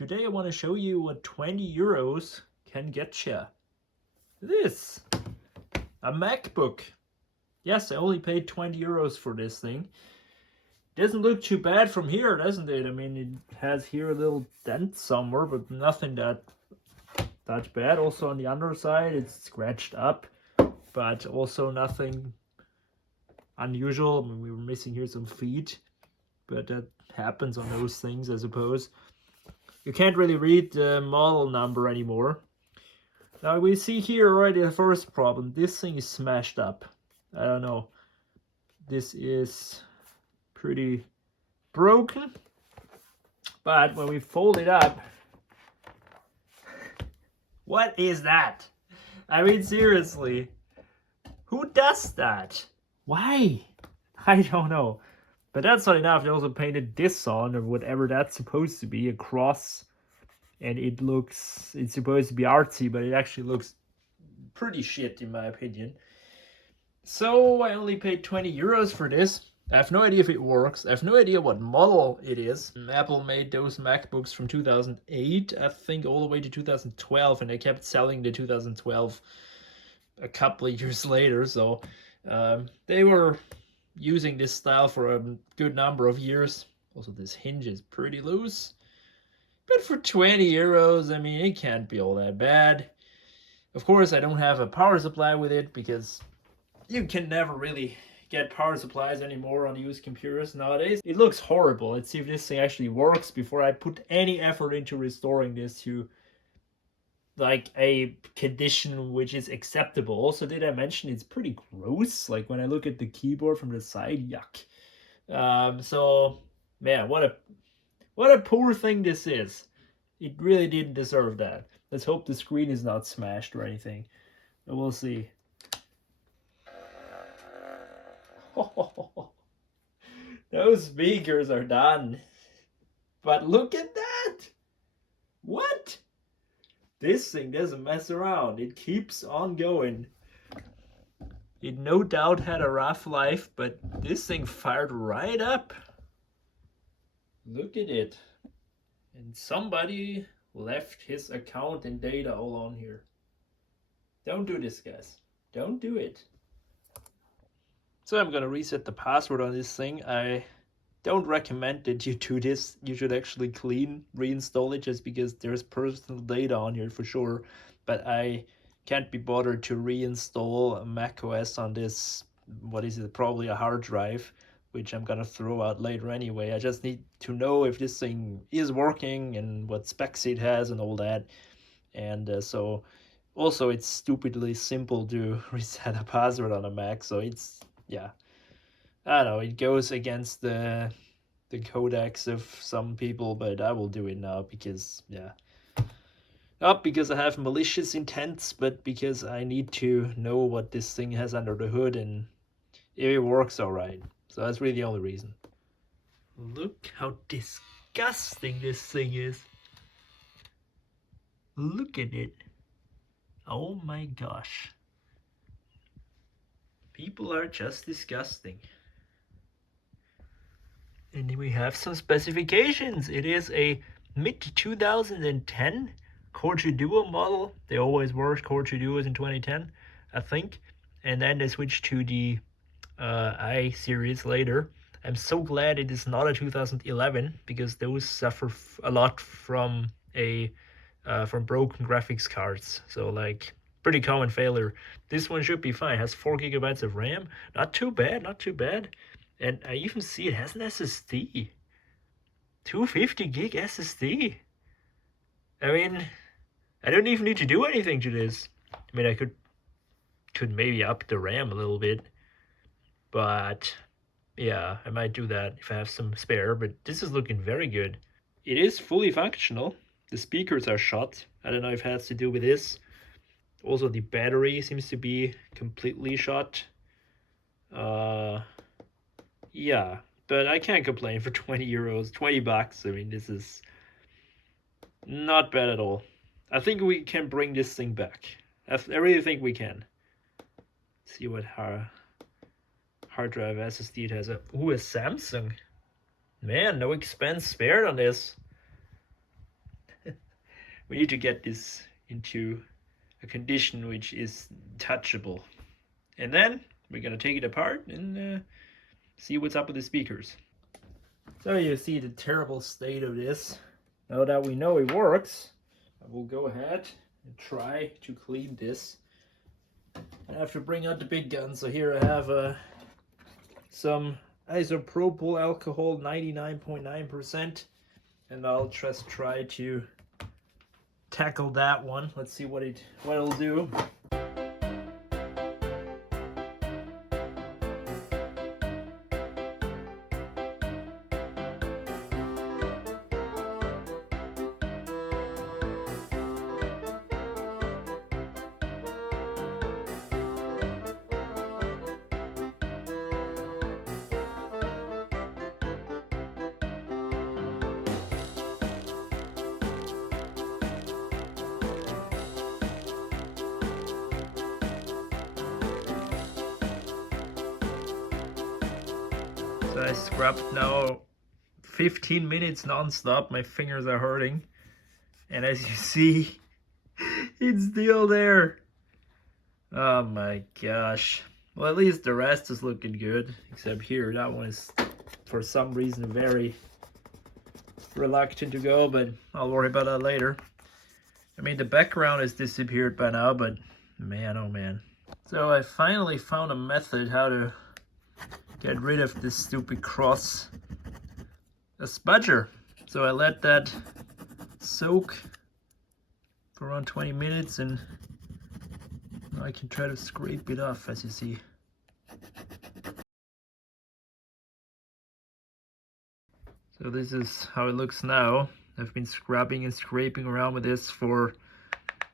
Today I want to show you what 20 euros can get you. This, a MacBook. Yes, I only paid 20 euros for this thing. Doesn't look too bad from here, doesn't it? I mean, it has here a little dent somewhere, but nothing that bad. Also on the underside, it's scratched up, but also nothing unusual. I mean, we were missing here some feet, but that happens on those things, I suppose. You can't really read the model number anymore. Now we see here already the first problem. This thing is smashed up. I don't know. This is pretty broken. But when we fold it up, what is that? I mean, seriously, who does that? Why? I don't know. But that's not enough. They also painted this on, or whatever that's supposed to be, a cross. And it's supposed to be artsy, but it actually looks pretty shit in my opinion. So I only paid 20 euros for this. I have no idea if it works. I have no idea what model it is. Apple made those MacBooks from 2008, I think, all the way to 2012, and they kept selling the 2012 a couple of years later. So they were using this style for a good number of years. Also, this hinge is pretty loose. But for 20 euros, I mean, it can't be all that bad. Of course, I don't have a power supply with it because you can never really get power supplies anymore on used computers nowadays. It looks horrible. Let's see if this thing actually works before I put any effort into restoring this to like a condition which is acceptable. Also, did I mention it's pretty gross? Like when I look at the keyboard from the side, yuck. So man, what a poor thing this is. It really didn't deserve that. Let's hope the screen is not smashed or anything. But we'll see. Those speakers are done. But look at that! What? This thing doesn't mess around. It keeps on going. It no doubt had a rough life, but this thing fired right up. Look at it. And somebody left his account and data all on here. Don't do this, guys. Don't do it. So I'm gonna reset the password on this thing. I don't recommend that you do this. You should actually reinstall it just because there's personal data on here for sure. But I can't be bothered to reinstall macOS on this, what is it, probably a hard drive, which I'm gonna throw out later anyway. I just need to know if this thing is working and what specs it has and all that. And so also it's stupidly simple to reset a password on a Mac, so it's, yeah, I don't know, it goes against the codex of some people, but I will do it now because, yeah, not because I have malicious intents, but because I need to know what this thing has under the hood and if it works all right. So that's really the only reason. Look how disgusting this thing is. Look at it. Oh my gosh. People are just disgusting. And then we have some specifications. It is a mid-2010 Core 2 Duo model. They always were Core 2 Duos in 2010, I think. And then they switched to the I series later. I'm so glad it is not a 2011 because those suffer a lot from from broken graphics cards. So like pretty common failure. This one should be fine. It has 4 gigabytes of RAM. Not too bad, not too bad. And I even see it has an SSD. 250 gig SSD. I mean, I don't even need to do anything to this. I mean, I could maybe up the RAM a little bit. But yeah, I might do that if I have some spare, but this is looking very good. It is fully functional. The speakers are shot. I don't know if it has to do with this. Also, the battery seems to be completely shot. Yeah, but I can't complain for 20 euros, 20 bucks. I mean, this is not bad at all. I think we can bring this thing back. I really think we can. Let's see what hard drive SSD it has. A Samsung. Man, no expense spared on this. we need to get this into a condition which is touchable. And then we're gonna take it apart and see what's up with the speakers. So you see the terrible state of this. Now that we know it works, I will go ahead and try to clean this. I have to bring out the big gun. So here I have some isopropyl alcohol, 99.9%, and I'll just try to tackle that one. Let's see what it'll do. So I scrubbed now 15 minutes non-stop. My fingers are hurting. And as you see, it's still there. Oh my gosh. Well, at least the rest is looking good. Except here, that one is for some reason very reluctant to go, but I'll worry about that later. I mean, the background has disappeared by now, but man, oh man. So I finally found a method how to get rid of this stupid cross. A spudger. So I let that soak for around 20 minutes and now I can try to scrape it off, as you see. So this is how it looks now. I've been scrubbing and scraping around with this for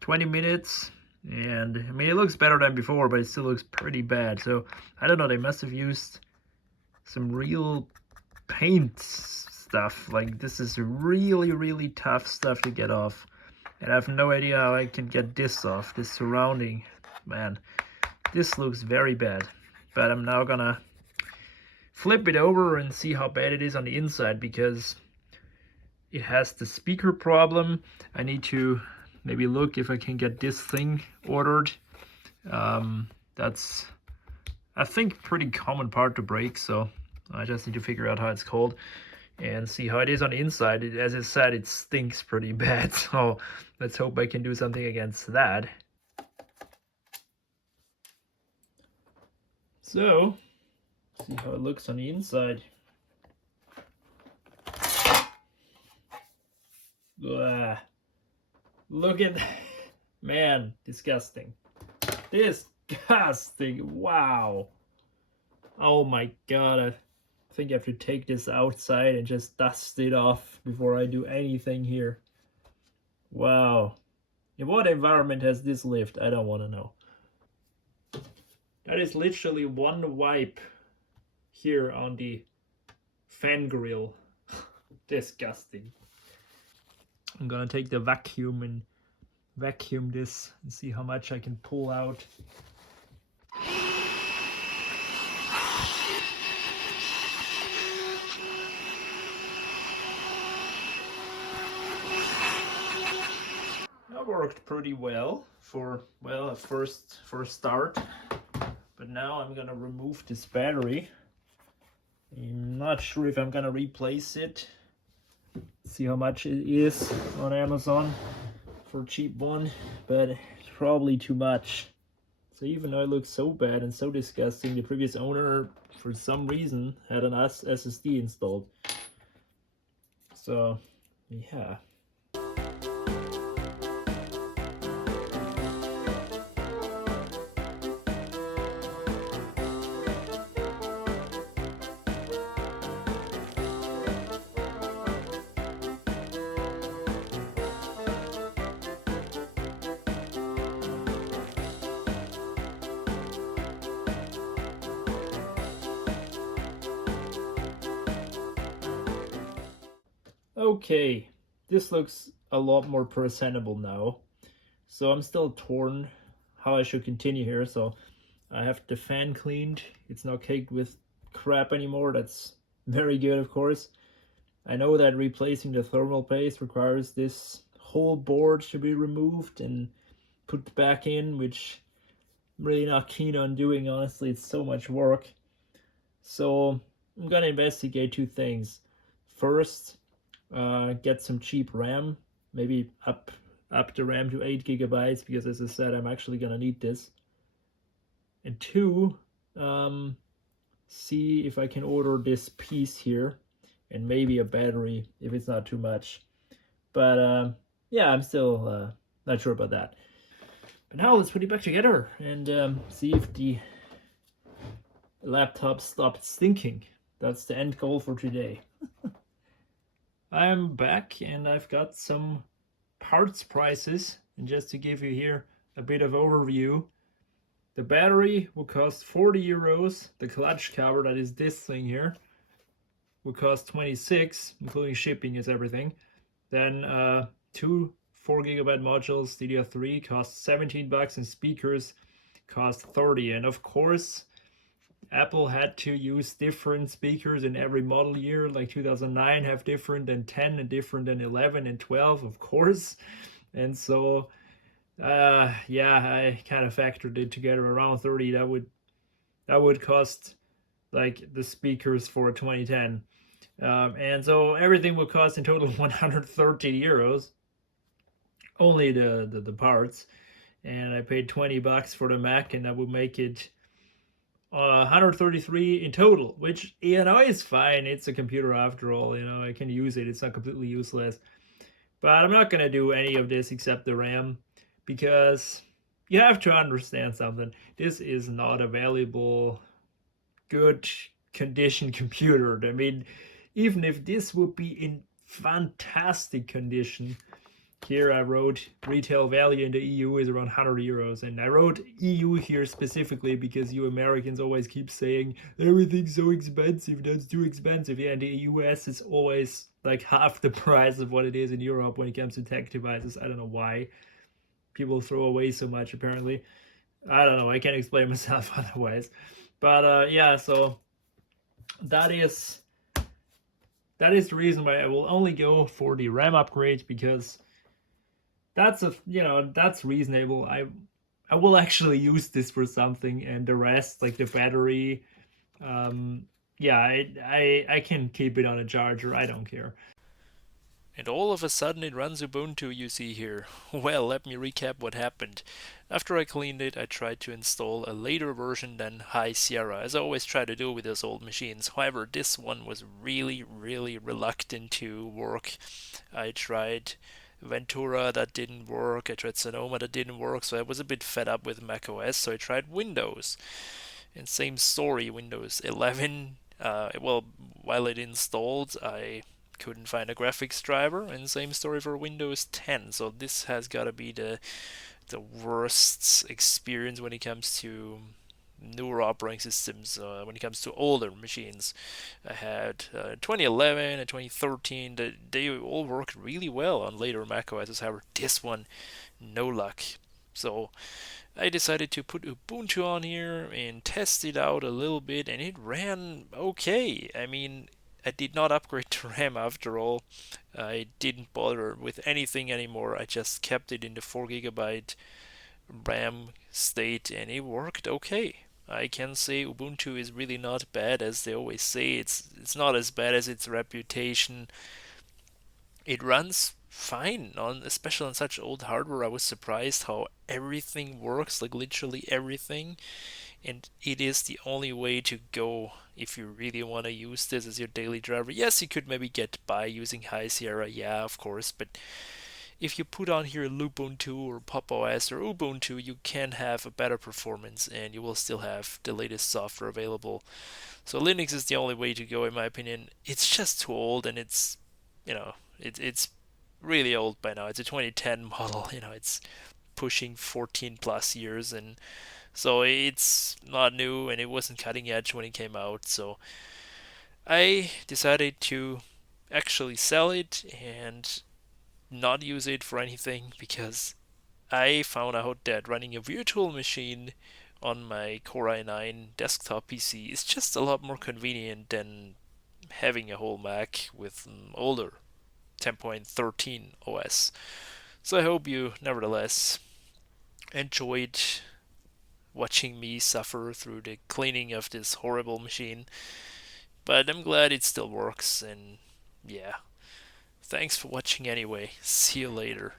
20 minutes. And I mean, it looks better than before, but it still looks pretty bad. So I don't know, they must have used some real paint stuff. Like, this is really tough stuff to get off. And I have no idea how I can get this off, this surrounding. Man, this looks very bad. But I'm now gonna flip it over and see how bad it is on the inside, because it has the speaker problem. I need to maybe look if I can get this thing ordered. That's, I think, pretty common part to break, so I just need to figure out how it's called and see how it is on the inside. As I said, it stinks pretty bad, so let's hope I can do something against that. So, see how it looks on the inside. Ugh. Look at that. Man, disgusting. Disgusting. Wow. Oh my god. I think I have to take this outside and just dust it off before I do anything here. Wow. In what environment has this lived? I don't want to know. That is literally one wipe here on the fan grill. Disgusting. I'm gonna take the vacuum and vacuum this and see how much I can pull out. That worked pretty well for, well, at first for a start. But now I'm gonna remove this battery. I'm not sure if I'm gonna replace it. See how much it is on Amazon for a cheap one, but it's probably too much. So even though it looks so bad and so disgusting, the previous owner for some reason had an SSD installed. So yeah. Okay, this looks a lot more presentable now. So I'm still torn how I should continue here. So I have the fan cleaned. It's not caked with crap anymore. That's very good, of course. I know that replacing the thermal paste requires this whole board should be removed and put back in, which I'm really not keen on doing, honestly. It's so much work. So I'm gonna investigate two things. First, get some cheap RAM, maybe up the RAM to 8 GB, because as I said, I'm actually gonna need this. And two, see if I can order this piece here and maybe a battery if it's not too much. But yeah, I'm still not sure about that. But now let's put it back together and see if the laptop stopped stinking. That's the end goal for today. I'm back and I've got some parts prices. And just to give you here a bit of overview, the battery will cost 40 euros. The clutch cover, that is this thing here, will cost 26, including shipping is everything. Then two 4 GB modules DDR3 cost 17 bucks, and speakers cost 30. And of course, Apple had to use different speakers in every model year, like 2009 have different than 10 and different than 11 and 12, of course. And so yeah, I kind of factored it together around 30. That would cost like the speakers for 2010. And so everything would cost in total 130 euros, only the parts. And I paid 20 bucks for the Mac, and that would make it 133 in total, which, you know, is fine. It's a computer after all, you know, I can use it. It's not completely useless. But I'm not going to do any of this except the RAM, because you have to understand something. This is not a valuable, good condition computer. I mean, even if this would be in fantastic condition, here I wrote retail value in the EU is around 100 euros. And I wrote EU here specifically because you Americans always keep saying everything's so expensive, that's too expensive. Yeah, in the US it's always like half the price of what it is in Europe when it comes to tech devices. I don't know why people throw away so much, apparently. I don't know, I can't explain myself otherwise. But yeah, so that is the reason why I will only go for the RAM upgrade, because that's that's reasonable. I will actually use this for something, and the rest, like the battery, yeah, I can keep it on a charger. I don't care. And all of a sudden it runs Ubuntu, you see here. Well, let me recap what happened. After I cleaned it, I tried to install a later version than High Sierra, as I always try to do with those old machines. However, this one was really, really reluctant to work. I tried Ventura, that didn't work. I tried Sonoma, that didn't work, so I was a bit fed up with macOS, so I tried Windows. And same story, Windows 11. Well, while it installed, I couldn't find a graphics driver, and same story for Windows 10. So this has got to be the worst experience when it comes to newer operating systems, when it comes to older machines. I had 2011 and 2013, they all worked really well on later macOS. However, this one, no luck. So I decided to put Ubuntu on here and test it out a little bit, and it ran okay. I mean, I did not upgrade to RAM after all. I didn't bother with anything anymore. I just kept it in the 4 gigabyte RAM state, and it worked okay. I can say Ubuntu is really not bad, as they always say. It's not as bad as its reputation. It runs fine on, especially on such old hardware. I was surprised how everything works, like literally everything, and it is the only way to go if you really want to use this as your daily driver. Yes, you could maybe get by using High Sierra, yeah, of course, but if you put on here Lubuntu or Pop! OS or Ubuntu, you can have a better performance, and you will still have the latest software available. So Linux is the only way to go, in my opinion. It's just too old, and it's, it's really old by now. It's a 2010 model, it's pushing 14 plus years, and so it's not new, and it wasn't cutting edge when it came out. So I decided to actually sell it and not use it for anything, because I found out that running a virtual machine on my Core i9 desktop PC is just a lot more convenient than having a whole Mac with an older 10.13 OS. So I hope you nevertheless enjoyed watching me suffer through the cleaning of this horrible machine. But I'm glad it still works, and yeah. Thanks for watching anyway. See you later.